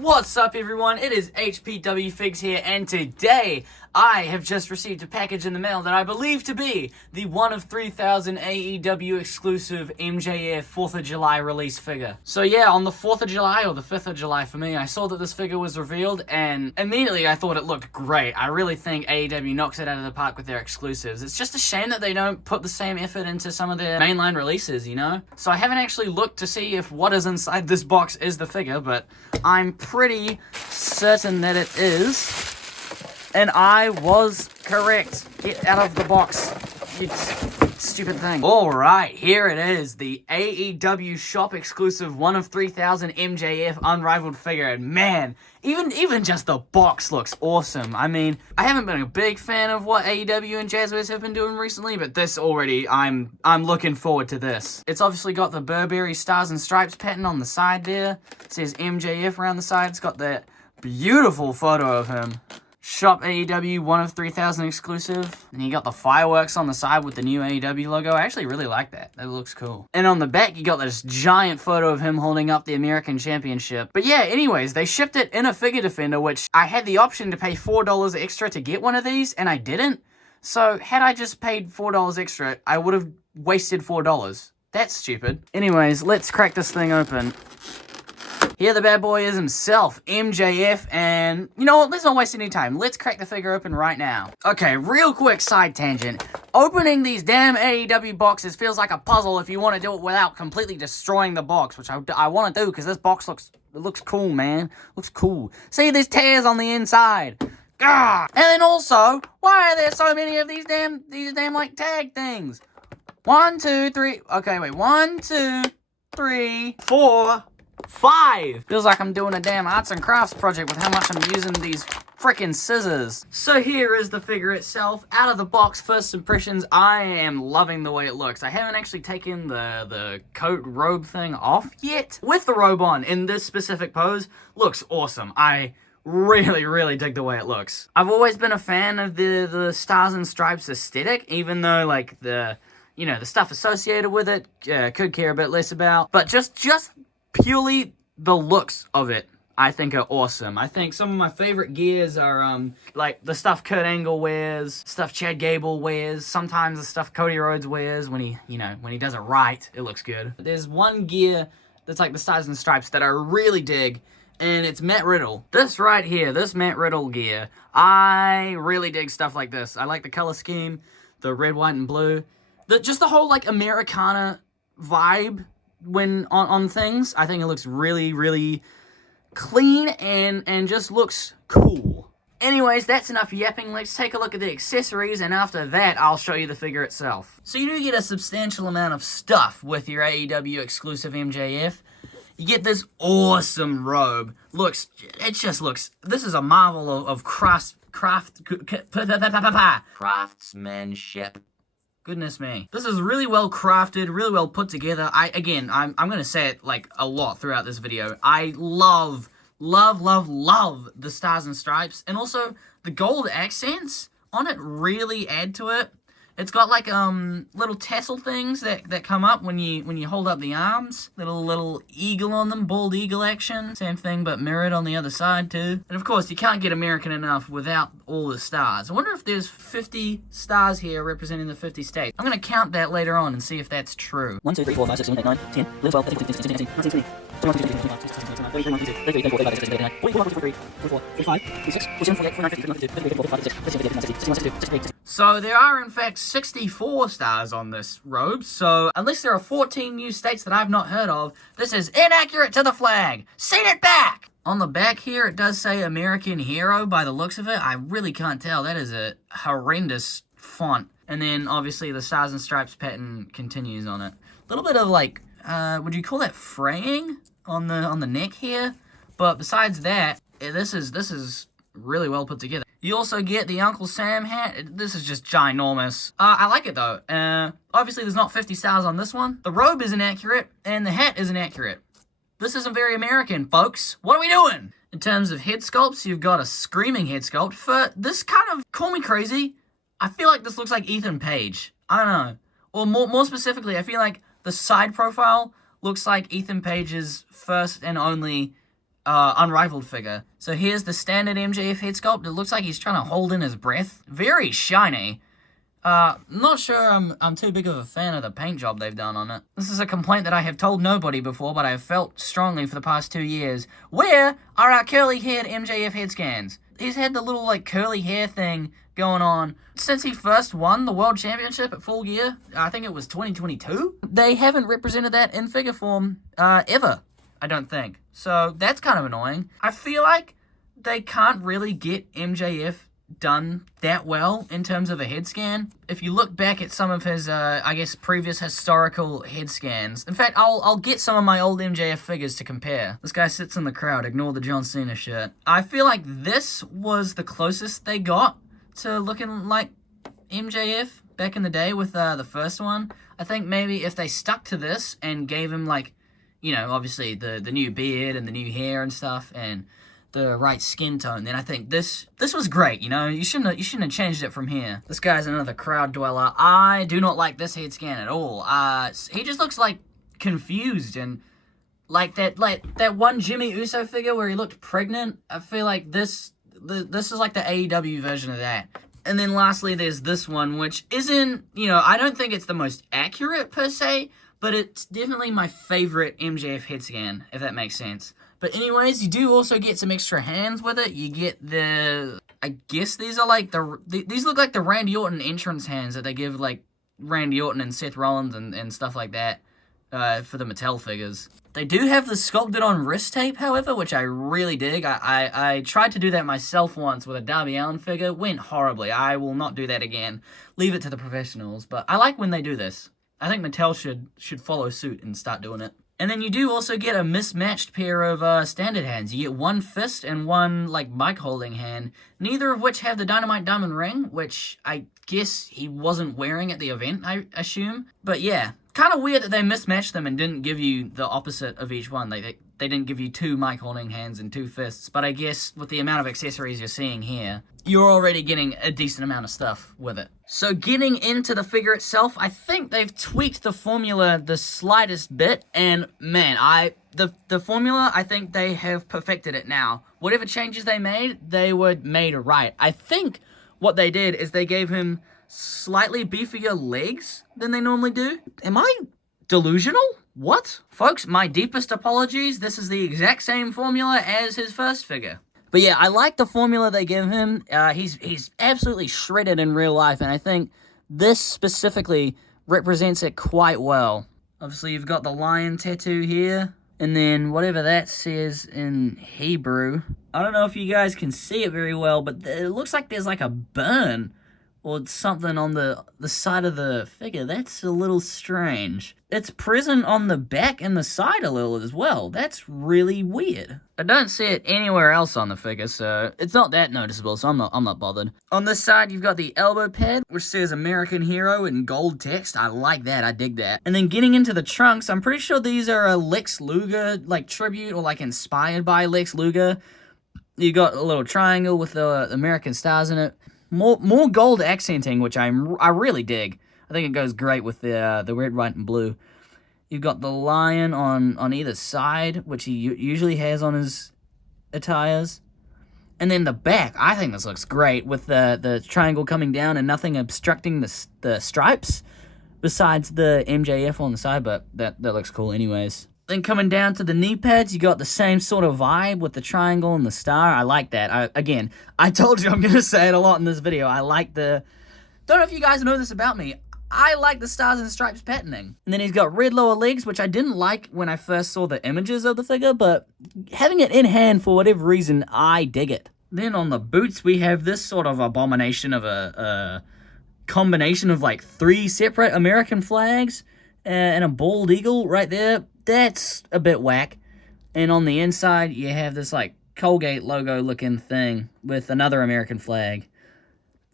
What's up everyone, it is HPW Figs here, and today I have just received a package in the mail that I believe to be the 1 of 3,000 AEW exclusive MJF 4th of July release figure. So yeah, on the 4th of July, or the 5th of July for me, I saw that this figure was revealed, and immediately I thought it looked great. I really think AEW knocks it out of the park with their exclusives. It's just a shame that they don't put the same effort into some of their mainline releases, you know? So I haven't actually looked to see if what is inside this box is the figure, but I'm pretty certain that it is, and I was correct. Get out of the box, you stupid thing. Alright, here it is, the AEW Shop Exclusive 1 of 3,000 MJF Unrivaled figure, and man, even just the box looks awesome. I mean, I haven't been a big fan of what AEW and Jazzwares have been doing recently, but this already, I'm looking forward to this. It's obviously got the Burberry Stars and Stripes pattern on the side there. It says MJF around the side. It's got that beautiful photo of him. Shop AEW 1 of 3,000 exclusive. And you got the fireworks on the side with the new AEW logo. I actually really like that. That looks cool. And on the back, you got this giant photo of him holding up the American Championship. But yeah, anyways, they shipped it in a figure defender, which I had the option to pay $4 extra to get one of these, and I didn't. So had I just paid $4 extra, I would have wasted $4. That's stupid. Anyways, let's crack this thing open. Here the bad boy is himself, MJF, and you know what, let's not waste any time. Let's crack the figure open right now. Okay, real quick side tangent. Opening these damn AEW boxes feels like a puzzle if you want to do it without completely destroying the box, which I want to do because this box looks cool, man. Looks cool. See, there's tears on the inside. Gah! And then also, why are there so many of these damn like tag things? 1, 2, 3. Okay, wait. 1, 2, 3, 4, 5. Feels like I'm doing a damn arts and crafts project with how much I'm using these freaking scissors. So here is the figure itself. Out of the box, first impressions, I am loving the way it looks. I haven't actually taken the coat robe thing off yet. With the robe on, in this specific pose, looks awesome. I really dig the way it looks. I've always been a fan of the Stars and Stripes aesthetic, even though like the stuff associated with it could care a bit less about. But just purely the looks of it, I think are awesome. I think some of my favorite gears are like the stuff Kurt Angle wears, stuff Chad Gable wears, sometimes the stuff Cody Rhodes wears when he does it right, it looks good. There's one gear that's like the Stars and Stripes that I really dig, and it's Matt Riddle. This right here, this Matt Riddle gear, I really dig stuff like this. I like the color scheme, the red, white, and blue. Just the whole like Americana vibe when on things. I think it looks really clean and just looks cool. Anyways, that's enough yapping. Let's take a look at the accessories, and after that I'll show you the figure itself. So you do get a substantial amount of stuff with your AEW exclusive MJF. You get this awesome robe. It just looks, this is a marvel of craftsmanship. Goodness me. This is really well crafted, really well put together. I'm going to say it like a lot throughout this video. I love the Stars and Stripes, and also the gold accents on it really add to it. It's got like little tassel things that come up when you hold up the arms. Little eagle on them, bald eagle action. Same thing but mirrored on the other side too. And of course you can't get American enough without all the stars. I wonder if there's 50 stars here representing the 50 states. I'm gonna count that later on and see if that's true. 1, 2, 3, 4, 5, 6, 7, 8, 9, 10, 11, 12, 13, 14, 15, 16, 17, 18, 19, 20, 21, 22, 23, 24, 25, 26, 27, 28, 29, 30, 41, 42, 43, 44, 45, 46, 47, 48, 49, 50, 51, 52, 53, 54, 55, 56, 57, 58, 59, 60, 61, 62, 63. So there are in fact 64 stars on this robe, so unless there are 14 new states that I've not heard of, this is inaccurate to the flag. Send it back! On the back here, it does say American Hero by the looks of it. I really can't tell. That is a horrendous font. And then obviously the Stars and Stripes pattern continues on it. A little bit of like, would you call that fraying on the neck here? But besides that, this is really well put together. You also get the Uncle Sam hat. This is just ginormous. I like it though. Obviously there's not 50 stars on this one. The robe isn't accurate, and the hat isn't accurate. This isn't very American, folks. What are we doing? In terms of head sculpts, you've got a screaming head sculpt. For this kind of, call me crazy, I feel like this looks like Ethan Page. I don't know. Or more specifically, I feel like the side profile looks like Ethan Page's first and only Unrivaled figure. So here's the standard MJF head sculpt. It looks like he's trying to hold in his breath. Very shiny. Not sure I'm too big of a fan of the paint job they've done on it. This is a complaint that I have told nobody before, but I have felt strongly for the past 2 years. Where are our curly-haired MJF head scans? He's had the little, like, curly hair thing going on since he first won the World Championship at Full Gear. I think it was 2022. They haven't represented that in figure form, ever, I don't think. So that's kind of annoying. I feel like they can't really get MJF done that well in terms of a head scan. If you look back at some of his, I guess, previous historical head scans. In fact, I'll get some of my old MJF figures to compare. This guy sits in the crowd. Ignore the John Cena shirt. I feel like this was the closest they got to looking like MJF back in the day with the first one. I think maybe if they stuck to this and gave him, like, you know, obviously the new beard and the new hair and stuff and the right skin tone, then I think this was great. You know, you shouldn't have changed it from here. This guy's another crowd dweller. I do not like this head scan at all. He just looks like confused and like that one Jimmy Uso figure where he looked pregnant. I feel like this is like the AEW version of that. And then lastly, there's this one, which isn't, you know, I don't think it's the most accurate per se, but it's definitely my favorite MJF head scan, if that makes sense. But anyways, you do also get some extra hands with it. You get I guess these are like these look like the Randy Orton entrance hands that they give like Randy Orton and Seth Rollins and stuff like that for the Mattel figures. They do have the sculpted on wrist tape, however, which I really dig. I tried to do that myself once with a Darby Allin figure. Went horribly. I will not do that again. Leave it to the professionals. But I like when they do this. I think Mattel should follow suit and start doing it. And then you do also get a mismatched pair of standard hands. You get one fist and one, like, mic holding hand, neither of which have the Dynamite Diamond ring, which I guess he wasn't wearing at the event, I assume. But yeah, kind of weird that they mismatched them and didn't give you the opposite of each one. They didn't give you two mic holding hands and two fists, but I guess with the amount of accessories you're seeing here, you're already getting a decent amount of stuff with it. So getting into the figure itself, I think they've tweaked the formula the slightest bit, and man, the formula, I think they have perfected it now. Whatever changes they were made right. I think what they did is they gave him slightly beefier legs than they normally do. Am I delusional? What? Folks, my deepest apologies. This is the exact same formula as his first figure. But yeah, I like the formula they give him. He's absolutely shredded in real life, and I think this specifically represents it quite well. Obviously, you've got the lion tattoo here, and then whatever that says in Hebrew. I don't know if you guys can see it very well, but it looks like there's like a burn or something on the side of the figure. That's a little strange. It's present on the back and the side a little as well. That's really weird. I don't see it anywhere else on the figure, so it's not that noticeable, so I'm not bothered. On this side, you've got the elbow pad, which says American Hero in gold text. I like that. I dig that. And then getting into the trunks, I'm pretty sure these are a Lex Luger, like, tribute or, like, inspired by Lex Luger. You got a little triangle with the American stars in it. More gold accenting, which I really dig. I think it goes great with the red, white, and blue. You've got the lion on either side, which he usually has on his attires. And then the back, I think this looks great with the triangle coming down and nothing obstructing the stripes besides the MJF on the side, but that looks cool anyways. Then coming down to the knee pads, you got the same sort of vibe with the triangle and the star. I like that. Again, I told you I'm going to say it a lot in this video. I like don't know if you guys know this about me. I like the stars and stripes patterning. And then he's got red lower legs, which I didn't like when I first saw the images of the figure, but having it in hand for whatever reason, I dig it. Then on the boots, we have this sort of abomination of a combination of like 3 separate American flags and a bald eagle right there. That's a bit whack. And on the inside, you have this like Colgate logo looking thing with another American flag.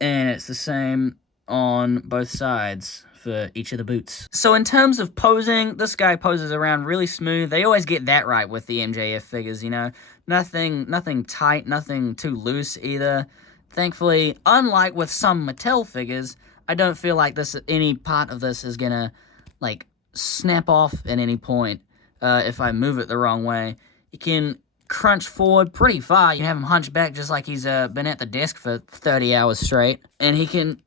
And it's the same on both sides for each of the boots. So in terms of posing, this guy poses around really smooth. They always get that right with the MJF figures, you know. Nothing tight, nothing too loose either. Thankfully, unlike with some Mattel figures, I don't feel like any part of this is gonna like snap off at any point if I move it the wrong way. You can crunched forward pretty far. You have him hunched back just like he's been at the desk for 30 hours straight. And he can...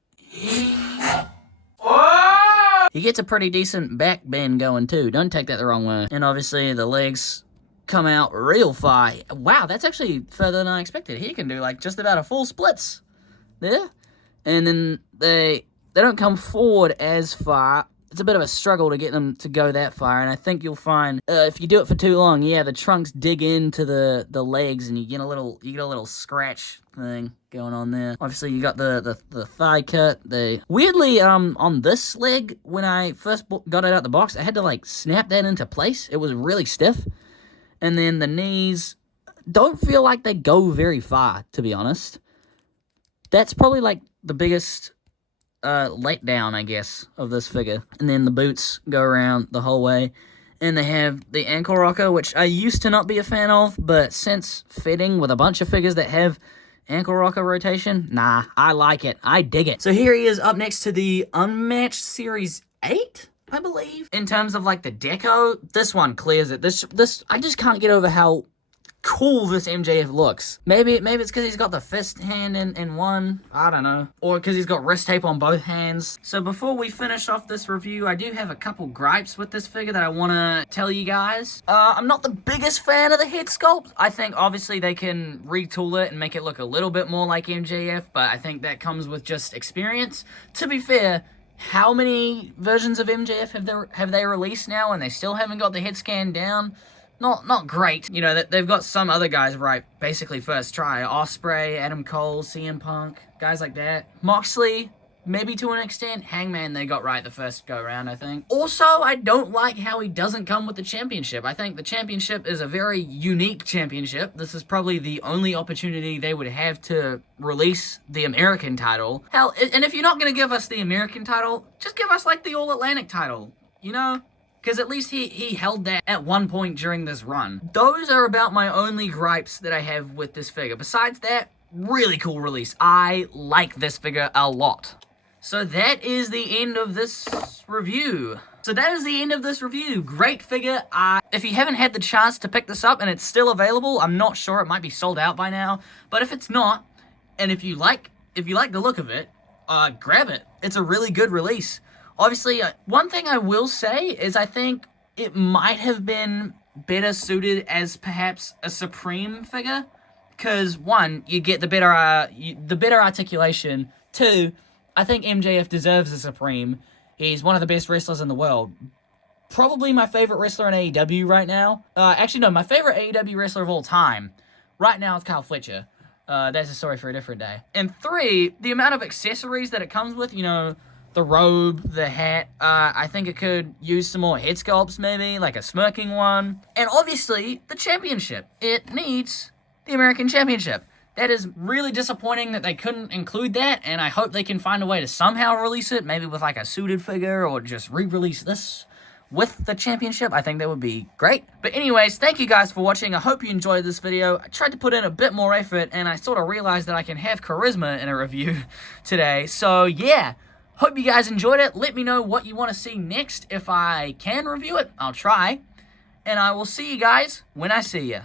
He gets a pretty decent back bend going too. Don't take that the wrong way. And obviously the legs come out real far. Wow, that's actually further than I expected. He can do like just about a full splits there. And then they don't come forward as far. It's a bit of a struggle to get them to go that far, and I think you'll find if you do it for too long, yeah, the trunks dig into the legs, and you get a little scratch thing going on there. Obviously, you got the thigh cut. Weirdly, on this leg, when I first got it out the box, I had to like snap that into place. It was really stiff, and then the knees don't feel like they go very far, to be honest. That's probably like the biggest letdown, I guess, of this figure. And then the boots go around the whole way. And they have the ankle rocker, which I used to not be a fan of, but since fitting with a bunch of figures that have ankle rocker rotation, nah, I like it. I dig it. So here he is up next to the Unmatched Series 8, I believe. In terms of like the deco, this one clears it. This I just can't get over how cool this MJF looks. Maybe it's because he's got the fist hand in one. I don't know. Or because he's got wrist tape on both hands. So before we finish off this review, I do have a couple gripes with this figure that I want to tell you guys. I'm not the biggest fan of the head sculpt. I think obviously they can retool it and make it look a little bit more like MJF, but I think that comes with just experience. To be fair, how many versions of MJF have they released now and they still haven't got the head scan down? Not great. You know, they've got some other guys right basically first try. Ospreay, Adam Cole, CM Punk, guys like that. Moxley, maybe to an extent. Hangman they got right the first go around, I think. Also, I don't like how he doesn't come with the championship. I think the championship is a very unique championship. This is probably the only opportunity they would have to release the American title. Hell, and if you're not going to give us the American title, just give us like the All-Atlantic title, you know? Because at least he held that at one point during this run. Those are about my only gripes that I have with this figure. Besides that, really cool release. I like this figure a lot. So that is the end of this review. Great figure. If you haven't had the chance to pick this up and it's still available, I'm not sure. It might be sold out by now. But if it's not, and if you like the look of it, grab it. It's a really good release. Obviously, one thing I will say is I think it might have been better suited as perhaps a Supreme figure. Because, one, you get the better articulation. Two, I think MJF deserves a Supreme. He's one of the best wrestlers in the world. Probably my favorite wrestler in AEW right now. Actually, no, my favorite AEW wrestler of all time. Right now, it's Kyle Fletcher. That's a story for a different day. And three, the amount of accessories that it comes with, you know, the robe, the hat, I think it could use some more head sculpts maybe, like a smirking one. And obviously, the championship. It needs the American Championship. That is really disappointing that they couldn't include that, and I hope they can find a way to somehow release it, maybe with like a suited figure, or just re-release this with the championship. I think that would be great. But anyways, thank you guys for watching. I hope you enjoyed this video. I tried to put in a bit more effort, and I sort of realized that I can have charisma in a review today. So yeah. Hope you guys enjoyed it. Let me know what you want to see next. If I can review it, I'll try. And I will see you guys when I see you.